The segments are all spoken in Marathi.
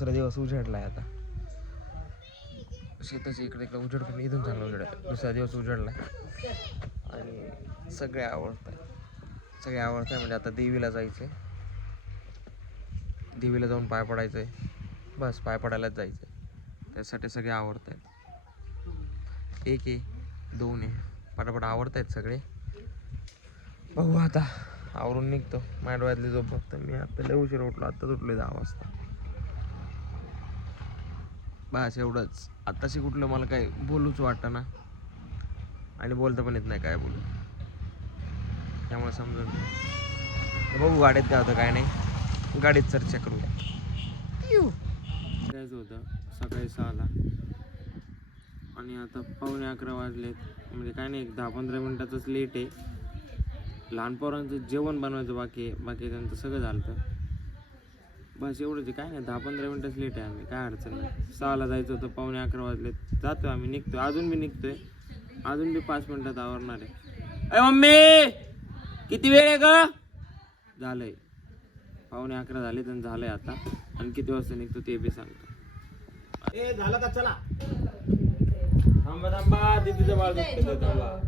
दुसरा दिवस उजाडलाय आता. शेताच्या इकडे इकडे उजेड पण इथून चांगला उजेड दुसरा दिवस उजाडला आणि सगळे आवडत आहे सगळे आवडत आहे म्हणजे आता देवीला जायचंय. देवीला जाऊन पाय पडायचंय. बस पाय पडायलाच जायचंय. त्यासाठी सगळे आवडत आहेत एक आहे दोन आहे. पटापट आवडत आहेत सगळे. बघू आता. आवरून निघतो. माझ्या डोळ्यातली झोप बघतो. मी आता लय उशीर उठलो. आता उठलो दहा वाजता. बस एवढंच. आत्ताशी कुठलं मला काय बोलूच वाटतं ना आणि बोलता पण येत नाही काय बोलू. त्यामुळे समजून बघू गाडीत काय होतं काय नाही. गाडीत चर्चा करूया. जायचं होतं सकाळी सहाला. आणि आता पावणे अकरा वाजलेत. म्हणजे काय नाही एक दहा पंधरा मिनिटाचंच लेट आहे. लहान पोरांचं जेवण बनवायचं बाकी आहे. बाकी त्यांचं सगळं झालं तर बस एवढंच आहे. काय नाही दहा पंधरा मिनिटच लेट आहे आम्ही. काय अडचण नाही. सहाला जायचं होतं पावणे अकरा वाजलेत. जातो आम्ही निघतोय. अजून बी निघतोय. अजून बी पाच मिनिटात आवरणार आहे. अय मम्मी! किती वेळ आहे ग? झालंय. पावणे अकरा झाले तर झालंय आता. आणि किती वाजता निघतो ते बी सांगतो. ए झालं का? चला. थांबा थांबा. दीदीचं बाळ थांबा.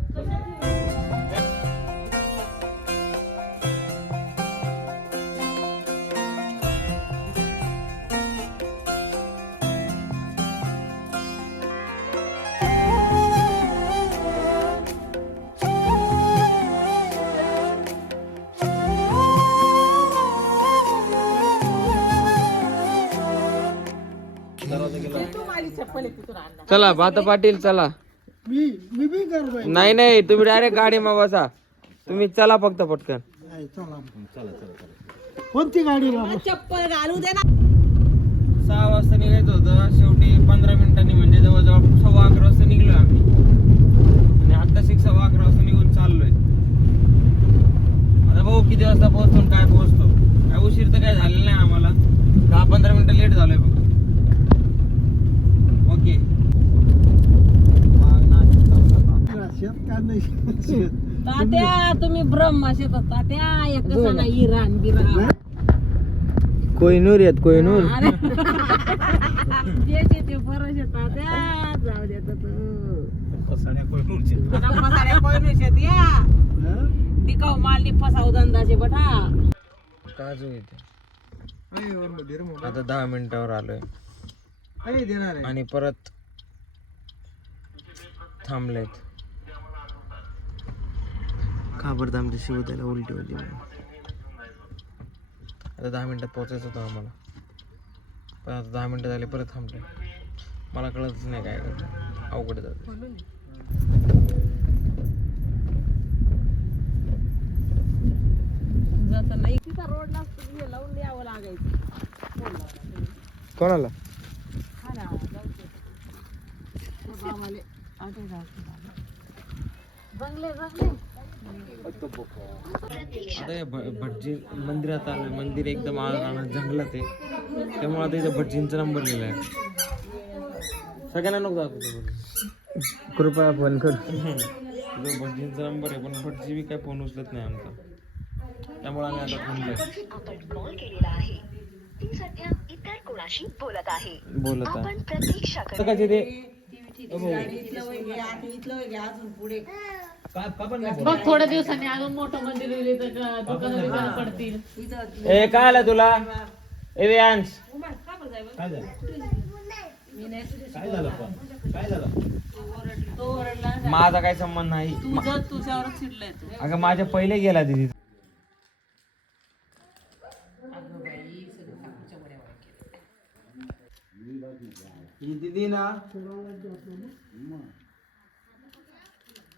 चला भाता पाटील चला. मी मी बी करतोय. नाही नाही तुम्ही डायरेक्ट गाडी मा बसा तुम्ही चला फक्त पटकन. चला चला. चला कोणती गाडी बाबा चप्पल घालू दे ना. सहा वाजता निघायचं होतं. शेवटी पंधरा मिनिटांनी म्हणजे जवळजवळ सव्वा अकरा वाजता निघलोय आम्ही. आणि आता शिक सव्वा अकरा वाजता निघून चाललोय. आता भाऊ किती वाजता पोहोचतो आणि काय पोहोचतो. काय उशीर तर काय झालेला नाही आम्हाला. दहा पंधरा मिनिटं लेट झालोय फक्त ओके शेत का नाही शेत तात्या तुम्ही ब्रह्मा शेतात तात्या एक इराण बिराण. कोहिनूर येत कोहिनूर अरे. जे जे ते बरं शेतात तात्या जाऊ देत तू. पसाड्या कोयनूरचे. मसाल्या कोण शेत या. हं? टिकाऊ मालनी फसाव धंदाचे बटा. काजू येते. आता दहा मिनिटावर आलोय. देणार आहे. आणि परत थांबलेत. घाबरत आमच्या शिवताला उलटी होती. आता दहा मिनिटात पोचायचं होतं आम्हाला. पण आता दहा मिनिटं झाले परत थांबले मला कळतच नाही काय करतं अवघड जात. कोणाला? हा ना, आता या भटजी मंदिरात आलं मंदिर एकदम आ- जंगलात आहे. त्यामुळे आता इथं भटजींचा नंबर लिहिला आहे सगळ्यांना नको दाखवतो कृपया फोन कर. जो भटजींचा नंबर आहे पण भटजी बी काय फोन उचलत नाही आमचा. त्यामुळे आम्ही आता कोणाशी बोलत आहे. बोलत आहे. प्रतीक्षा ते इथलं अजून पुढे. बघ थोड्या दिवसांनी अजून मोठं मंदिर दिले तर दुकानं बिकानं पडतील. ए काय आलं तुला? ए व्यांश काय काय काय माझा काही संबंध नाही. तुझं तुझ्यावरच चिडलाय तू. अगं माझ्या पहिले गेला दिदी दिदी ना?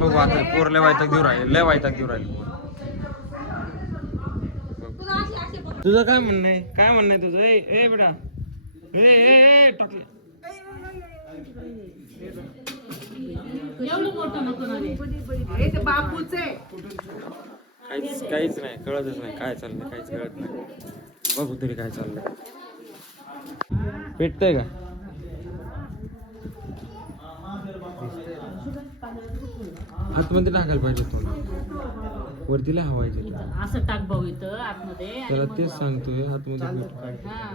बघू आता पोर लय वायताक देऊ राहिले लय वायताक देऊ राहिले. तुझं काय म्हणणं आहे? काय म्हणणं आहे तुझं? ए ए बेटा. ए, ए, ए, टाकले. काहीच काहीच नाही कळतच नाही काय चाललंय काहीच कळत नाही. बघू तरी काय चाललंय. पेटतंय का? आतमध्ये टाकायला पाहिजे तुला वरतीला हवायचे असं टाक भाऊ इथं आतमध्ये आणि त्याला मग तेच. सांगतोय आतमध्ये हा.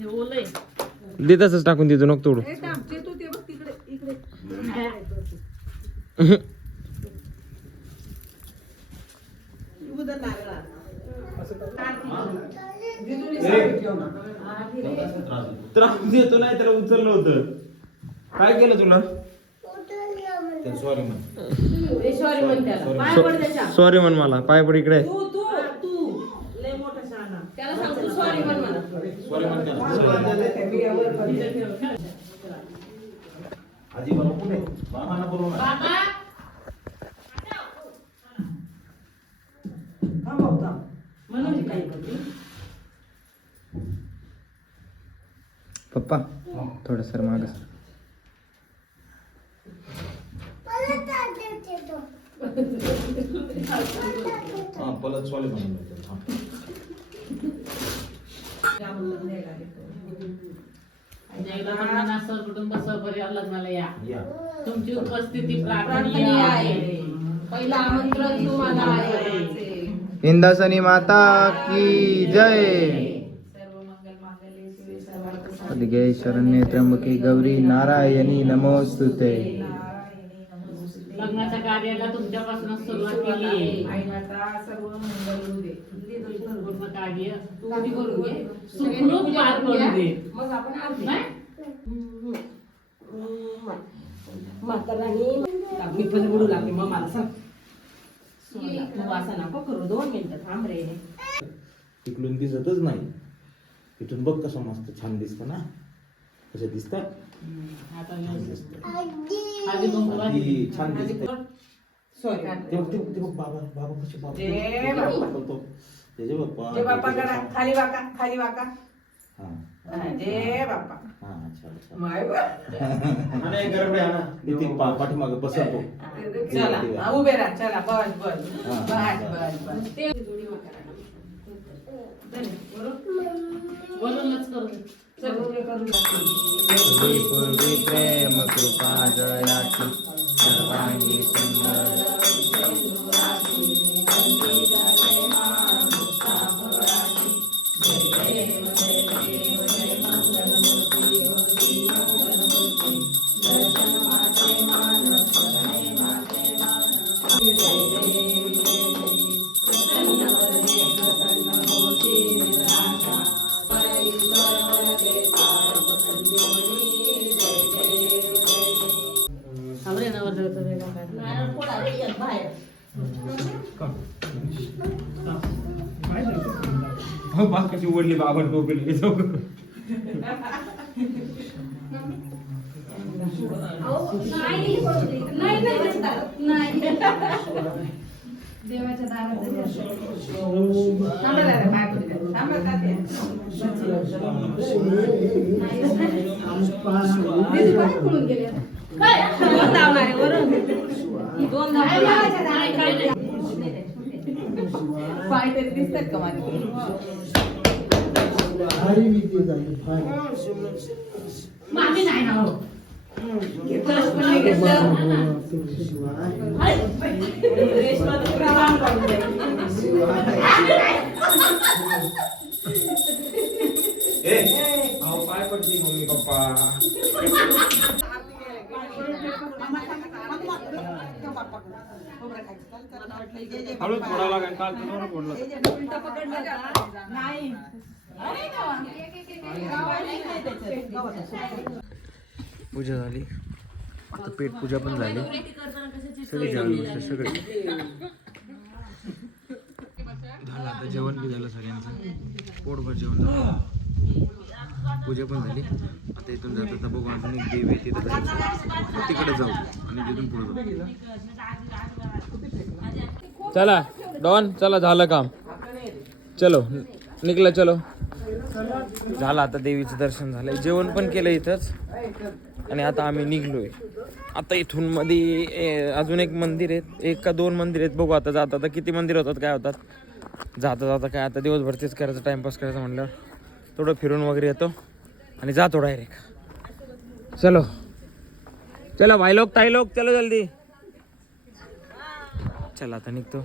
हे ओलंय. दे तसंच टाकून देतो नको तोडू. त्रास देतो नाही त्याला उचललं होतं. काय केलं तुला? सॉरी म्हण. सॉरी म्हण मला. पाय पड इकडे. सॉरी म्हण त्याला. आजी बाबा कुठे मामाना बोलव ना बाबा पप्पा थोडं सर माग सर हा म्हणून लग्नाला या या. तुमची उपस्थिती प्रार्थनीय आहे. पहिला आमंत्रण तुम्हाला आहे. इंदासनी माता की जय. सर्व मंगल मांगल्ये शिवे सर्वार्थ साधिके, उद्गे शरण्ये त्र्यंबके गौरी नारायणी नमोस्तुते नारायणी नमोस्तुते. लग्नाच्या कार्याला तुमच्यापासूनच सुरुवात केली आहे. आई माता सर्व मंगल दे. कार्य तुम्ही सुखरूप पार पडू दे. मग आपण? म्हातारानी मी पण लागली मग मला सांग. तू असं नको करू. दोन मिनिटं थांब रे. तिकडून दिसतच नाही. इथून बघ कसं मस्त छान दिसतं ना. कसं दिसतं हम्म, आता छान आधी ते बघ ते बघ बाबा बाबा कसे बाबा. जय बाप्पा. बोलतो. बाप्पा करा खाली वाका खाली वाका. हा. हा, जय बाप्पा हा अच्छा अच्छा. माय आणि गरबडे आणा. इथे पा पाठीमागे बसवतो. चला हा, उभे राहा. चला बस बस. हा. बस बस बस. ते करू दे. चल उभे करून टाकू. पूर्वी प्रेम कृपा जयाची सर्वांगी सुंदर दीदी बाहेर पळून गेल्या. दोन धावणार आहे, वरून. दोन धावणार. पाय तरी दिसतात का नाही ना हो. घेतलं पण नाही घेतलं. रेशमा तर पुरा वाम काढून जाईल. पाय पडती मम्मी पप्पा हळूच लागेल काल तुम्हाला फोडलं नाही. पूजा झाली. आता पेट पूजा पण झाली. सगळे जेवण सगळे. झालं आता जेवण बी झालं सगळ्यांचं. पोटभर जेवण झालं. पूजा पण झाली. आता इथून जात आता बघू आपण एक देव आहे तिथं जायचं. तिकडे जाऊ आणि तिथून पुढे जाऊ. चला डॉन चला झालं काम. चलो निघलं चलो. झालं आता देवीचं दर्शन झालंय. जेवण पण केलं इथंच. आणि आता आम्ही निघलोय. आता इथून मध्ये ए, अजून एक मंदिर आहे एक का दोन मंदिर आहेत. बघू आता जाता आता किती मंदिर होतात काय होतात. जाता जाता काय आता दिवसभर तेच करायचं टाइमपास करायचं म्हणलं थोडं फिरून वगैरे येतो. आणि जातो डायरेक्ट चलो. चलो भाई लोक ताई लोक चलो जल्दी. चला आता निघतो.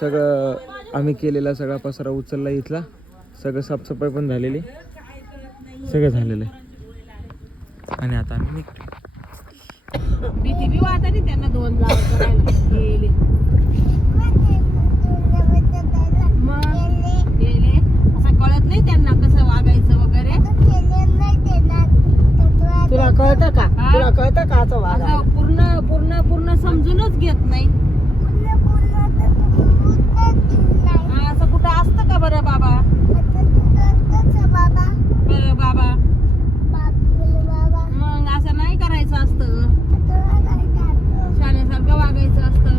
सगळं आम्ही केलेला सगळा पसारा उचलला इथला. सगळं साफसफाई पण झालेली. सगळं झालेलं आहे. आणि आता आम्ही निघतो भीती बी वाटली त्यांना दोन गेले. मग गेले. असं कळत नाही त्यांना कसं वागायचं वगैरे. तुला कळतं का? तुला कळतं का असं वागा असं पूर्ण पूर्ण पूर्ण समजूनच घेत नाही. हा, असं कुठं असतं का बरं बाबा बरं बाबा मग असं नाही करायचं असतं शाळेसारखं वागायचं असतं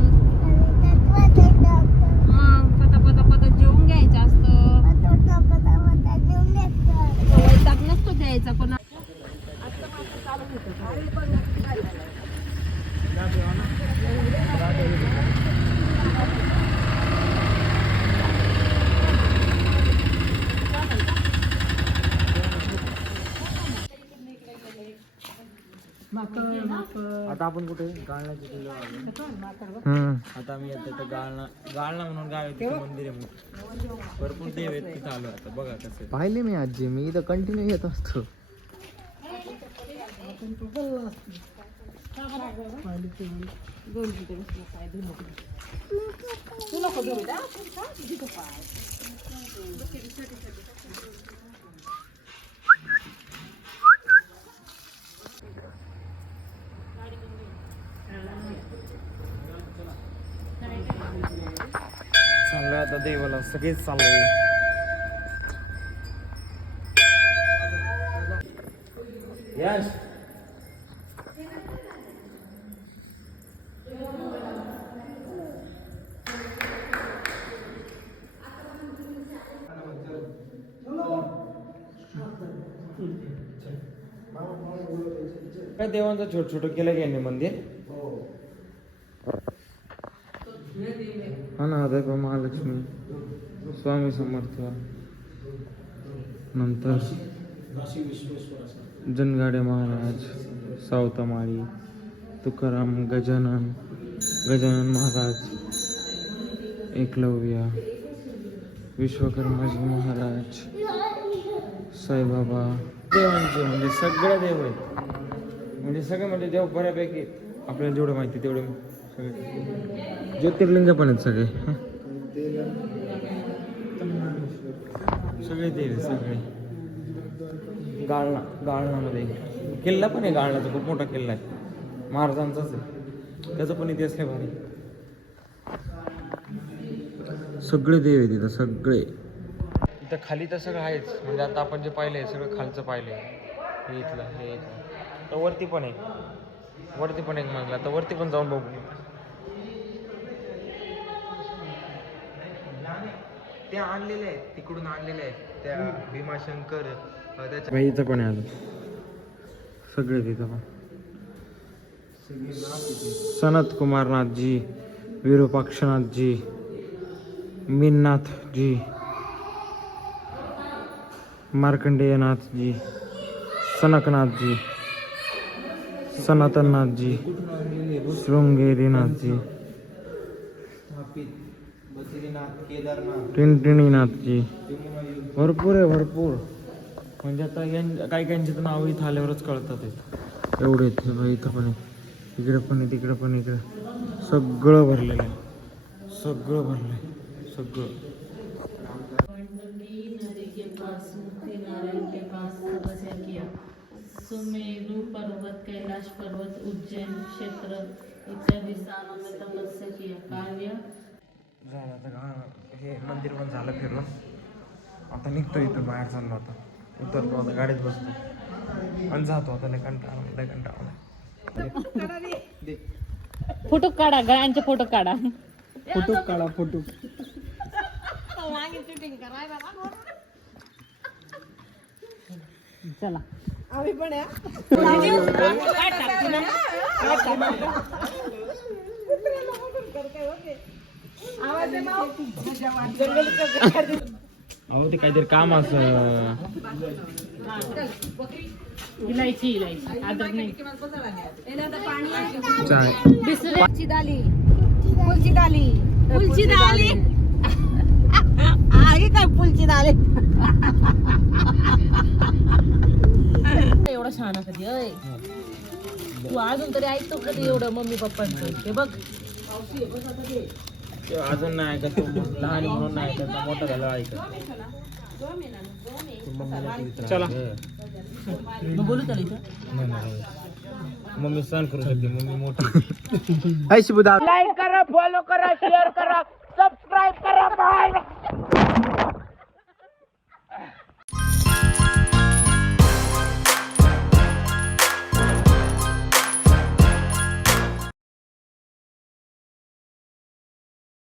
मग पता पता पता जेवून घ्यायचं असतं वैताग नसतो द्यायचा पण आता आपण कुठे? गाळण्याची किल्ला हम्म. आता आम्ही आता इथं गाळणा. गाळणा म्हणून गाव आहे तिथं मंदिर आहे मोठं. भरपूर देव आहेत तिथं आलो आता. बघा कसं आहे. पाहिले मी आजी मी इथं कंटिन्यू येत असतो. चाललोय आता देवाला सगळेच चाललोय यश काय देवांचं छोट छोट केलं की यांनी मंदिर अनाथ आहे महालक्ष्मी. स्वामी समर्थ. नंतर जनगाडे महाराज सावतामाळी तुकाराम गजानन गजानन महाराज एकलव्य विश्वकर्माजी महाराज साईबाबा. देवांचे म्हणजे सगळे देव आहेत. म्हणजे सगळे म्हणजे देव बऱ्यापैकी आपल्याला जेवढं माहिती तेवढं सगळे ज्योतिर्लिंग पण आहेत सगळे. सगळे देव आहेत, सगळे. गाळणा गाळणामध्ये किल्ला पण आहे गाळण्याचा खूप मोठा किल्ला आहे. महाराजांचाच आहे. त्याचा पण इतिहास काय भारी सगळे देव आहे तिथं सगळे. इथं खाली तर सगळं आहेच. म्हणजे आता आपण जे पाहिलंय सगळं खालचं पाहिलंय. हे इथलं हे इथलं. तर वरती पण आहे. वरती पण एक मजला तर वरती पण जाऊन बघू. ते आणलेले आहेत तिकडून आणलेले आहेत त्या भीमाशंकर त्याच्या इथं पण आहे सगळे तिथं पण. सनत कुमारनाथजी विरूपाक्षनाथजी मीननाथजी मार्कंडेयनाथजी सनकनाथजी सनातननाथजी शृंगेरीनाथजी टिणटिणीनाथजी भरपूर आहे भरपूर. म्हणजे आता यां काही काहींचे तर नावं इथं आल्यावरच कळतात आहेत एवढे हे इथं पण आहे. इकडे पण आहे तिकडे पण इकडे. सगळं भरलेलं आहे. सगळं भरलं आहे सगळं गंडकी नदी के पास मुक्ति नारायण के पास तपस्या किया सुमेरु पर्वत कैलाश पर्वत उज्जैन क्षेत्र इत्यादि स्थानों में तपस्या किया. कार्य? झालं आता गा हे मंदिर पण झालं फिरून. आता निघतो इथं बाहेर चाललो आता. उतरतो आता गाडीत बसतो. आणि जातो आता लय कंटाळा लय कंटाळा फोटो काढा गळ्यांचे फोटो काढा. फोटो काढा फोटो. चला. आम्ही पण अहो ते काहीतरी काम असं. इलायची इलायची. नाही. चाय फुलची डाली फुलची डाली फुलची डाली आहे काय फुलची डाली एवढा शहाणा कधी अय तू अजून तरी ऐकतो कधी एवढं मम्मी पप्पांचं? ते बघ. अजून नाही ऐकत तो. लहान म्हणून नाही ऐकत तो मोठा झाला ऐकत. चला. मग बोलू त्याला इथं. मम्मी सण करू शकते मम्मी मोठी लाईक करा फॉलो करा शेअर करा